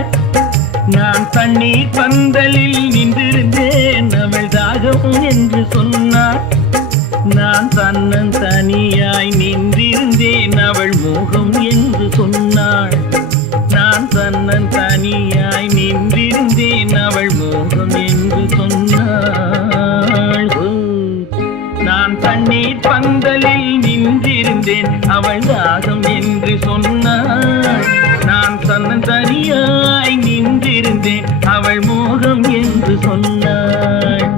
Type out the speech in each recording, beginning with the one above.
சொன்னாள். நான் தண்ணீர் பந்தலில் நின்றிருந்தேன் அவள் தாகம் என்று சொன்னாள். நான் தன்னன் தனியாய் நின்றிருந்தேன் அவள் மோகம் என்று சொன்னாள். நான் தன்னன் தனியாய் நின்றிருந்தேன் அவள் மோகம் என்று சொன்னாள். நான் தண்ணீர் பந்தலில் நின்றிருந்தேன் அவள் தாகம் என்று சொன்னாள். நான் தன்னன் தனியாய் நின்றிருந்தேன் அவள் மோகம் என்று சொன்னாள்.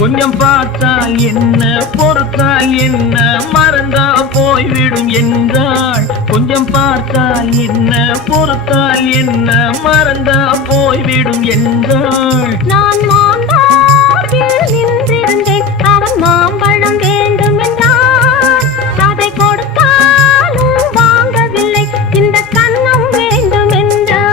கொஞ்சம் பார்த்தால் என்ன பொறுத்தால் என்ன மறந்தா போய்விடும் என்றாள். கொஞ்சம் பார்த்தால் என்ன பொறுத்தால் என்ன மறந்தா போய்விடும் என்றாள். நான் மாம்பழத்தில் நின்றிருந்தேன் அவன் மாம்பழம் வேண்டும் என்றான். அதை கொடுத்தாலும் வாங்கவில்லை இந்த கன்னம் வேண்டும் என்றான்.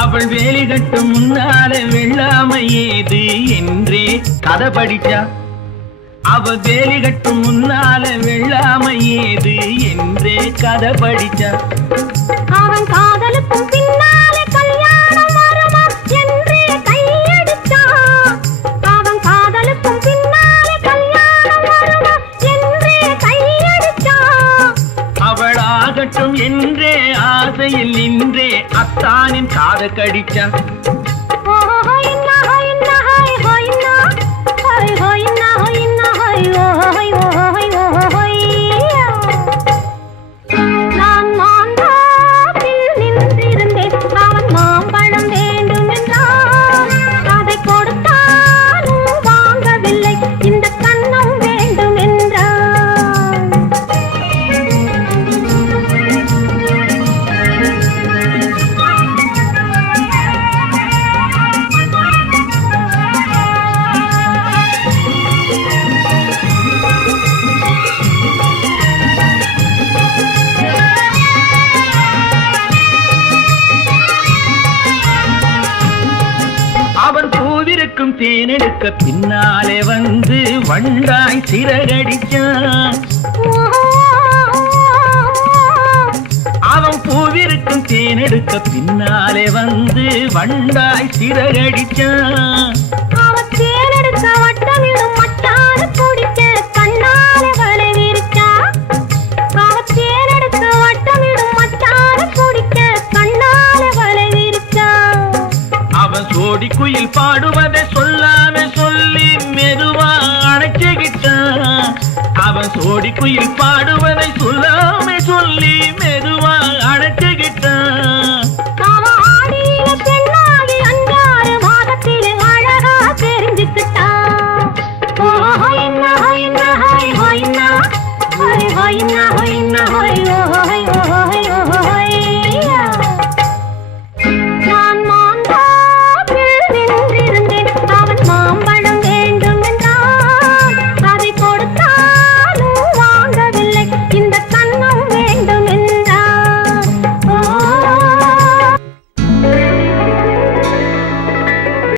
அவள் வேலி கட்டும் முன்னாலே வெள்ளாமை ஏது என்றே கதை படிச்சா. அவள் வேலி கட்டும் முன்னாலே வெள்ளாமை ஏது என்றே கதை படிச்சா. அவன் காதலுக்கும் பின்னாலே கல்யாணம் வருமா என்றே கையடிச்சா. அவன் காதலுக்கும் பின்னாலே கல்யாணம் வருமா என்றே கையடிச்சா. அவள் ஆகட்டும் என்றே ஆசையில் நின்றே அத்தானின் காத கடிச்சா. நான் மாம்பழத்தில் நின்றிருந்தேன் அவன் மாம்பழம் வேண்டும் என்றான். அதை கொடுத்தாலும் வாங்கவில்லை இந்த கன்னம் வேண்டும் என்றான். அவன் பூவிருக்கும் தேனெடுக்க பின்னாலே வந்து வண்டாய் சிறகடிச்சான். அவன் பூவிருக்கும் தேனெடுக்க பின்னாலே வந்து வண்டாய் சிறகடிச்சான். அவன் தேனெடுக்க வட்டமிடும் மட்டாறு குடிக்க கண்ணாலே வலை விரிச்சா. அவன் தேனெடுக்க வட்டமிடும் மட்டாறு குடிக்க கண்ணாலே வலை விரிச்சா. அவன் சோடி குயில் பாடுவதை சொல்லாம சொல்லி மெதுவா அணைச்சுக்கிட்டான். அவன் சோடி குயில் பாடுவதை சொல்லாம சொல்லி மெதுவா